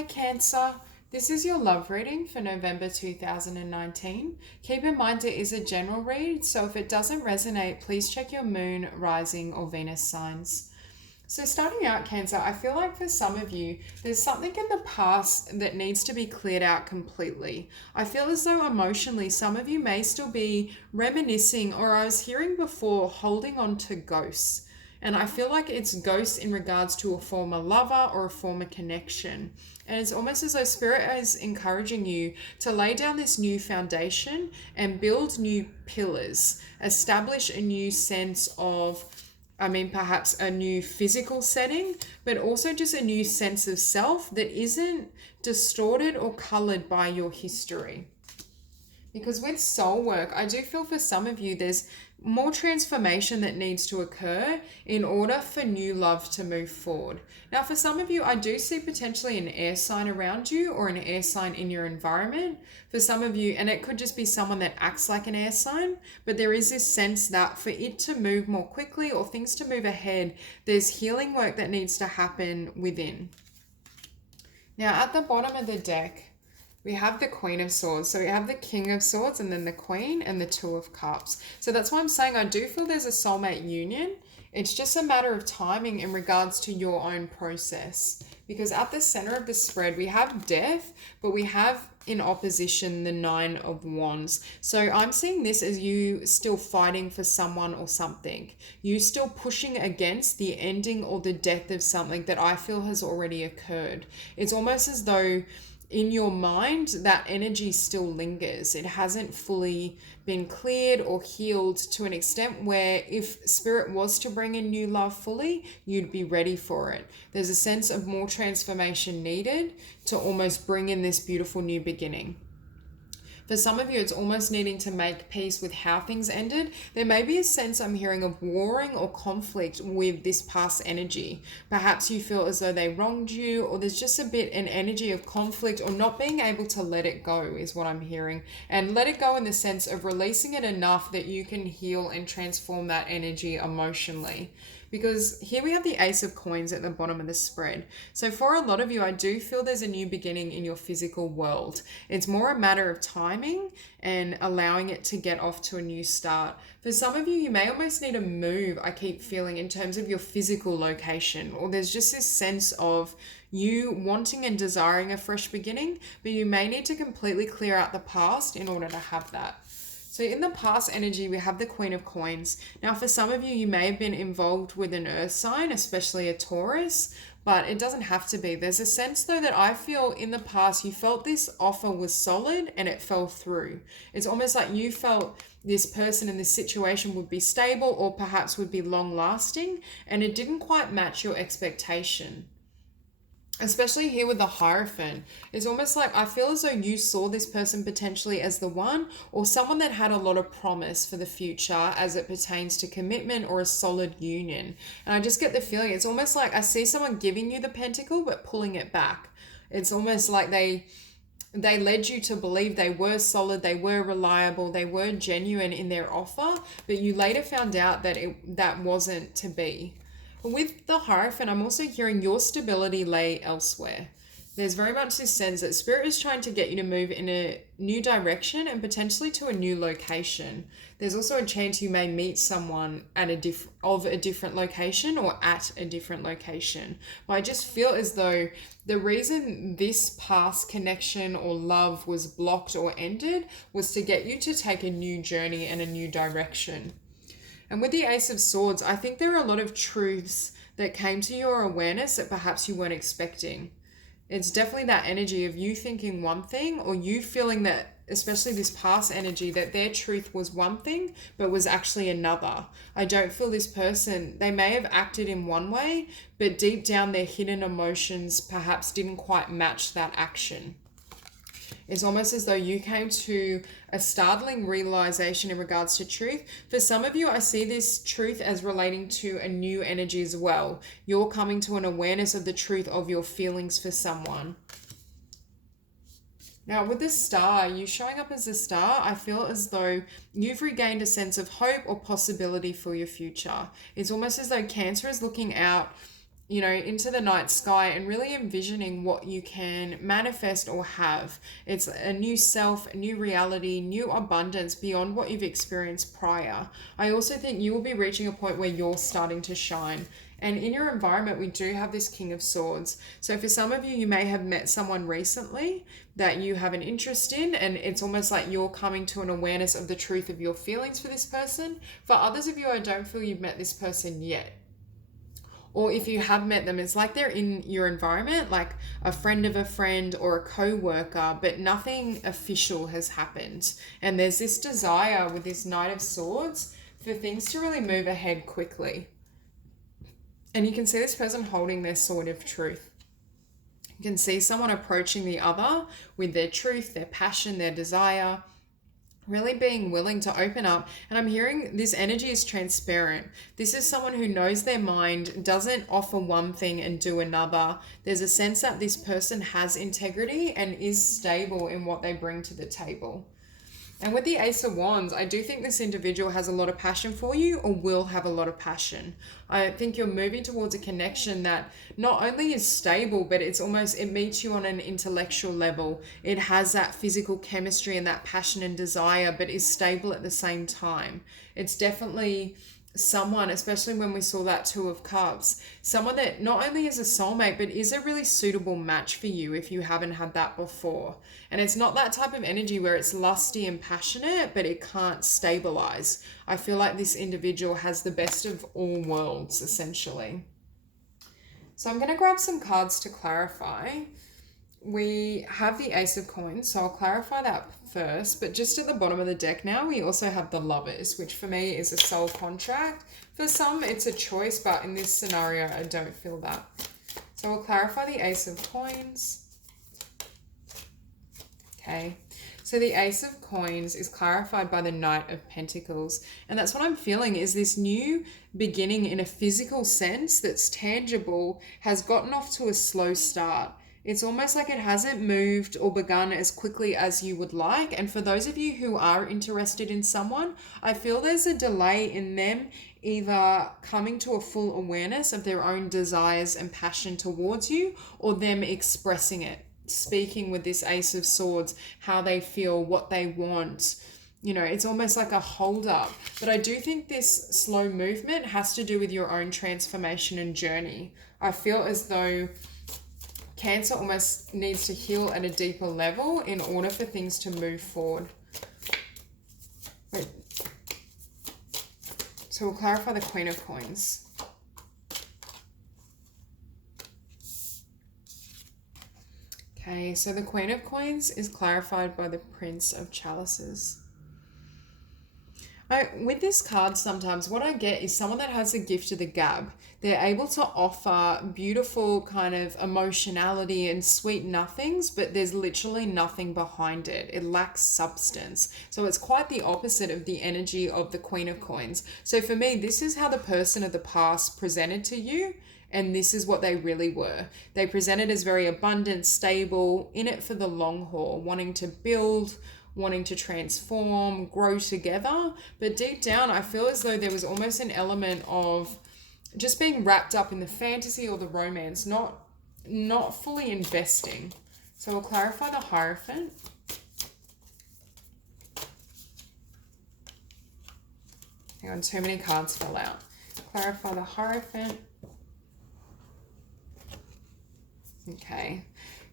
Hi Cancer, this is your love reading for November 2019. Keep in mind it is a general read, so if it doesn't resonate, please check your moon, rising, or Venus signs. So starting out Cancer, I feel like for some of you, there's something in the past that needs to be cleared out completely. I feel as though emotionally, some of you may still be reminiscing, or I was hearing before, holding on to ghosts. And I feel like it's ghosts in regards to a former lover or a former connection. And it's almost as though Spirit is encouraging you to lay down this new foundation and build new pillars, establish a new sense of, perhaps a new physical setting, but also just a new sense of self that isn't distorted or colored by your history. Because with soul work, I do feel for some of you, there's more transformation that needs to occur in order for new love to move forward. Now, for some of you, I do see potentially an air sign around you or an air sign in your environment. For some of you, and it could just be someone that acts like an air sign, but there is this sense that for it to move more quickly or things to move ahead, there's healing work that needs to happen within. Now, at the bottom of the deck, we have the Queen of Swords. So we have the King of Swords and then the Queen and the Two of Cups. So that's why I'm saying I do feel there's a soulmate union. It's just a matter of timing in regards to your own process. Because at the center of the spread, we have death, but we have in opposition the Nine of Wands. So I'm seeing this as you still fighting for someone or something. You still pushing against the ending or the death of something that I feel has already occurred. It's almost as though in your mind, that energy still lingers. It hasn't fully been cleared or healed to an extent where if Spirit was to bring in new love fully, you'd be ready for it. There's a sense of more transformation needed to almost bring in this beautiful new beginning. For some of you, it's almost needing to make peace with how things ended. There may be a sense I'm hearing of warring or conflict with this past energy. Perhaps you feel as though they wronged you, or there's just a bit an energy of conflict or not being able to let it go is what I'm hearing. And let it go in the sense of releasing it enough that you can heal and transform that energy emotionally. Because here we have the Ace of Coins at the bottom of the spread. So for a lot of you, I do feel there's a new beginning in your physical world. It's more a matter of timing and allowing it to get off to a new start. For some of you, you may almost need a move, I keep feeling, in terms of your physical location. Or there's just this sense of you wanting and desiring a fresh beginning, but you may need to completely clear out the past in order to have that. So in the past energy, we have the Queen of Coins. Now, for some of you, you may have been involved with an earth sign, especially a Taurus, but it doesn't have to be. There's a sense, though, that I feel in the past, you felt this offer was solid and it fell through. It's almost like you felt this person in this situation would be stable or perhaps would be long lasting, and it didn't quite match your expectation. Especially here with the Hierophant, it's almost like I feel as though you saw this person potentially as the one, or someone that had a lot of promise for the future as it pertains to commitment or a solid union. And I just get the feeling it's almost like I see someone giving you the pentacle but pulling it back. It's almost like they led you to believe they were solid, they were reliable, they were genuine in their offer, but you later found out that that wasn't to be. With the Hierophant, I'm also hearing your stability lay elsewhere. There's very much this sense that Spirit is trying to get you to move in a new direction and potentially to a new location. There's also a chance you may meet someone at a different location or at a different location. But I just feel as though the reason this past connection or love was blocked or ended was to get you to take a new journey and a new direction. And with the Ace of Swords, I think there are a lot of truths that came to your awareness that perhaps you weren't expecting. It's definitely that energy of you thinking one thing, or you feeling that, especially this past energy, that their truth was one thing, but was actually another. I don't feel this person, they may have acted in one way, but deep down their hidden emotions perhaps didn't quite match that action. It's almost as though you came to a startling realization in regards to truth. For some of you, I see this truth as relating to a new energy as well. You're coming to an awareness of the truth of your feelings for someone. Now, with this star, you showing up as a star, I feel as though you've regained a sense of hope or possibility for your future. It's almost as though Cancer is looking out you know, into the night sky and really envisioning what you can manifest or have. It's a new self, a new reality, new abundance beyond what you've experienced prior. I also think you will be reaching a point where you're starting to shine. And in your environment, we do have this King of Swords. So for some of you, you may have met someone recently that you have an interest in, and it's almost like you're coming to an awareness of the truth of your feelings for this person. For others of you, I don't feel you've met this person yet. Or if you have met them, it's like they're in your environment, like a friend of a friend or a co-worker, but nothing official has happened. And there's this desire with this Knight of Swords for things to really move ahead quickly. And you can see this person holding their sword of truth. You can see someone approaching the other with their truth, their passion, their desire, really being willing to open up. And I'm hearing this energy is transparent. This is someone who knows their mind, doesn't offer one thing and do another. There's a sense that this person has integrity and is stable in what they bring to the table. And with the Ace of Wands, I do think this individual has a lot of passion for you or will have a lot of passion. I think you're moving towards a connection that not only is stable, but it meets you on an intellectual level. It has that physical chemistry and that passion and desire, but is stable at the same time. It's definitely someone, especially when we saw that Two of Cups, someone that not only is a soulmate, but is a really suitable match for you if you haven't had that before. And it's not that type of energy where it's lusty and passionate, but it can't stabilize. I feel like this individual has the best of all worlds, essentially. So I'm going to grab some cards to clarify. We have the Ace of Coins, so I'll clarify that first. But just at the bottom of the deck now, we also have the Lovers, which for me is a soul contract. For some, it's a choice, but in this scenario, I don't feel that. So we'll clarify the Ace of Coins. Okay, so the Ace of Coins is clarified by the Knight of Pentacles. And that's what I'm feeling is this new beginning in a physical sense that's tangible has gotten off to a slow start. It's almost like it hasn't moved or begun as quickly as you would like. And for those of you who are interested in someone, I feel there's a delay in them either coming to a full awareness of their own desires and passion towards you, or them expressing it, speaking with this Ace of Swords, how they feel, what they want. You know, it's almost like a hold up. But I do think this slow movement has to do with your own transformation and journey. I feel as though Cancer almost needs to heal at a deeper level in order for things to move forward. Wait. So we'll clarify the Queen of Coins. Okay, so the Queen of Coins is clarified by the Prince of Chalices. With this card, sometimes what I get is someone that has the gift of the gab. They're able to offer beautiful kind of emotionality and sweet nothings, but there's literally nothing behind it. It lacks substance. So it's quite the opposite of the energy of the Queen of Coins. So for me, this is how the person of the past presented to you. And this is what they really were. They presented as very abundant, stable, in it for the long haul, wanting to build, wanting to transform, grow together. But deep down, I feel as though there was almost an element of just being wrapped up in the fantasy or the romance, not fully investing. So we'll clarify the Hierophant. Hang on, too many cards fell out. Clarify the Hierophant. Okay,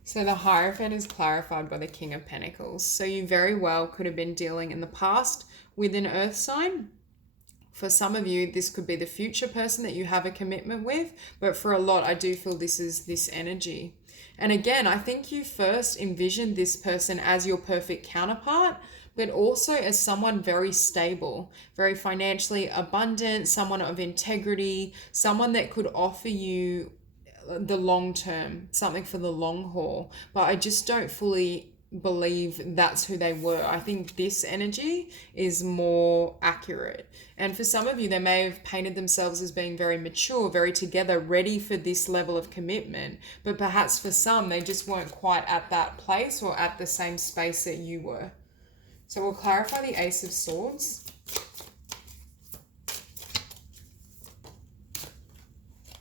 so the Hierophant is clarified by the King of Pentacles. So you very well could have been dealing in the past with an earth sign. For some of you, this could be the future person that you have a commitment with, but for a lot, I do feel this is this energy. And again, I think you first envisioned this person as your perfect counterpart, but also as someone very stable, very financially abundant, someone of integrity, someone that could offer you the long term, something for the long haul. But I just don't fully believe that's who they were. I think this energy is more accurate. And for some of you, they may have painted themselves as being very mature, very together, ready for this level of commitment. But perhaps for some, they just weren't quite at that place or at the same space that you were. So we'll clarify the Ace of Swords.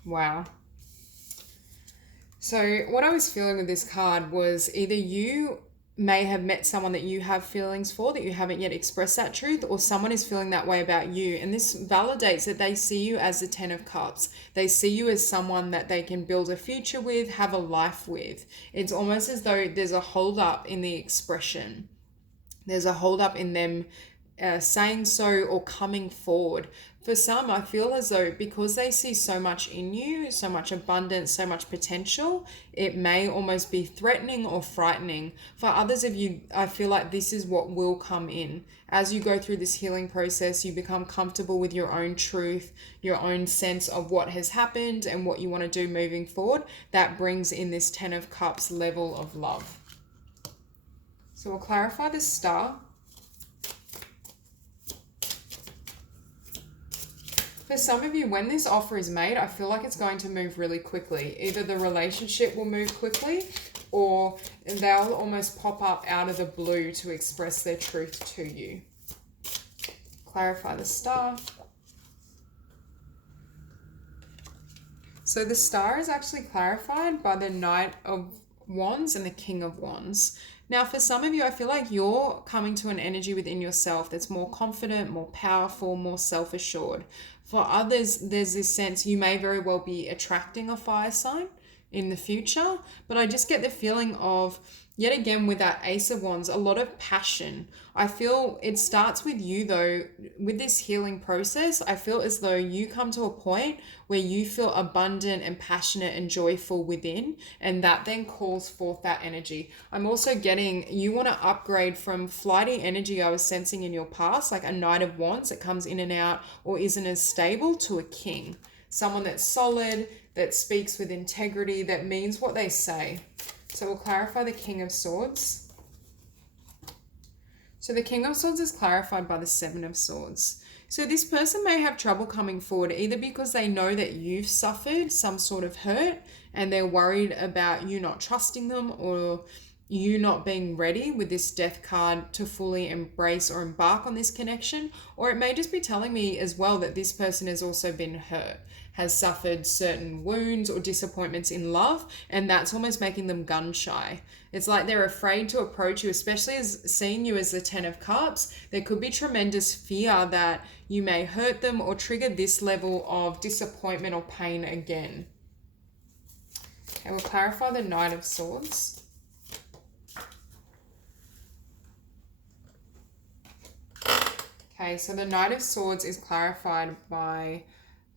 Wow. So what I was feeling with this card was either you may have met someone that you have feelings for that you haven't yet expressed that truth, or someone is feeling that way about you, and this validates that they see you as the 10 of cups. They see you as someone that they can build a future with, have a life with. It's almost as though there's a hold up in the expression. There's a hold up in them saying so or coming forward. For some, I feel as though because they see so much in you, so much abundance, so much potential, it may almost be threatening or frightening. For others of you, I feel like this is what will come in. As you go through this healing process, you become comfortable with your own truth, your own sense of what has happened and what you want to do moving forward. That brings in this 10 of Cups level of love. So we'll clarify the star. For some of you, when this offer is made, I feel like it's going to move really quickly. Either the relationship will move quickly, or they'll almost pop up out of the blue to express their truth to you. Clarify the star. So the star is actually clarified by the Knight of Wands and the King of Wands. Now, for some of you, I feel like you're coming to an energy within yourself that's more confident, more powerful, more self-assured. For others, there's this sense you may very well be attracting a fire sign in the future, but I just get the feeling of, yet again, with that Ace of Wands, a lot of passion. I feel it starts with you though. With this healing process, I feel as though you come to a point where you feel abundant and passionate and joyful within, and that then calls forth that energy. I'm also getting you want to upgrade from flighty energy I was sensing in your past, like a Knight of Wands that comes in and out or isn't as stable, to a King. Someone that's solid, that speaks with integrity, that means what they say. So we'll clarify the King of Swords. So the King of Swords is clarified by the Seven of Swords. So this person may have trouble coming forward, either because they know that you've suffered some sort of hurt and they're worried about you not trusting them, or you not being ready with this Death card to fully embrace or embark on this connection. Or it may just be telling me as well that this person has also been hurt, has suffered certain wounds or disappointments in love, and that's almost making them gun shy. It's like they're afraid to approach you, especially as seeing you as the 10 of Cups. There could be tremendous fear that you may hurt them or trigger this level of disappointment or pain again. Okay, we'll clarify the Knight of Swords. Okay, so the Knight of Swords is clarified by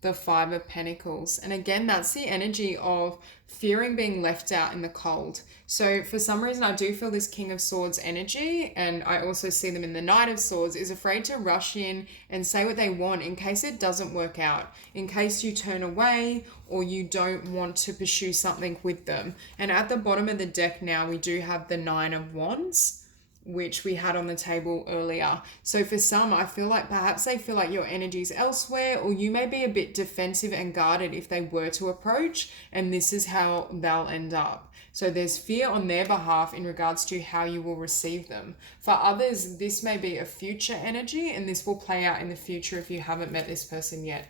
the Five of Pentacles. And again, that's the energy of fearing being left out in the cold. So for some reason, I do feel this King of Swords energy, and I also see them in the Knight of Swords, is afraid to rush in and say what they want in case it doesn't work out, in case you turn away or you don't want to pursue something with them. And at the bottom of the deck now, we do have the Nine of Wands, which we had on the table earlier. So for some, I feel like perhaps they feel like your energy's elsewhere, or you may be a bit defensive and guarded if they were to approach, and this is how they'll end up. So there's fear on their behalf in regards to how you will receive them. For others, this may be a future energy, and this will play out in the future if you haven't met this person yet.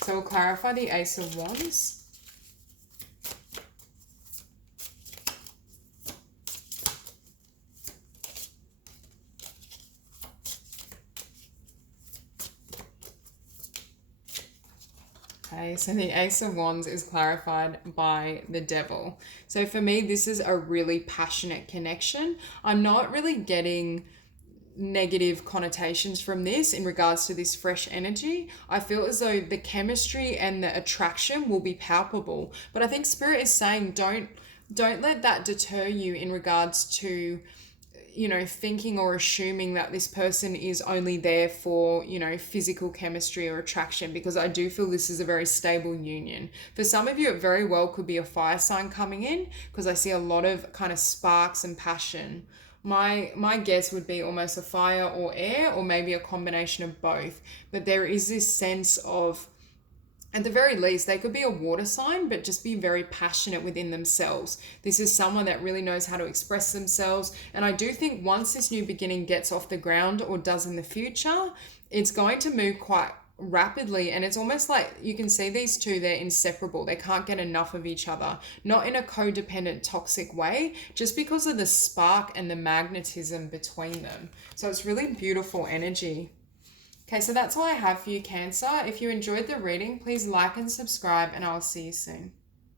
So we'll clarify the Ace of Wands. Okay, so the Ace of Wands is clarified by the Devil. So for me, this is a really passionate connection. I'm not really getting negative connotations from this in regards to this fresh energy. I feel as though the chemistry and the attraction will be palpable. But I think Spirit is saying don't let that deter you in regards to, you know, thinking or assuming that this person is only there for, you know, physical chemistry or attraction, because I do feel this is a very stable union. For some of you, it very well could be a fire sign coming in, because I see a lot of kind of sparks and passion. My guess would be almost a fire or air, or maybe a combination of both. But there is this sense of, at the very least, they could be a water sign, but just be very passionate within themselves. This is someone that really knows how to express themselves. And I do think once this new beginning gets off the ground, or does in the future, it's going to move quite rapidly, and it's almost like you can see these two, they're inseparable. They can't get enough of each other, not in a codependent toxic way, just because of the spark and the magnetism between them. So it's really beautiful energy. Okay, so that's all I have for you, Cancer. If you enjoyed the reading, please like and subscribe, and I'll see you soon.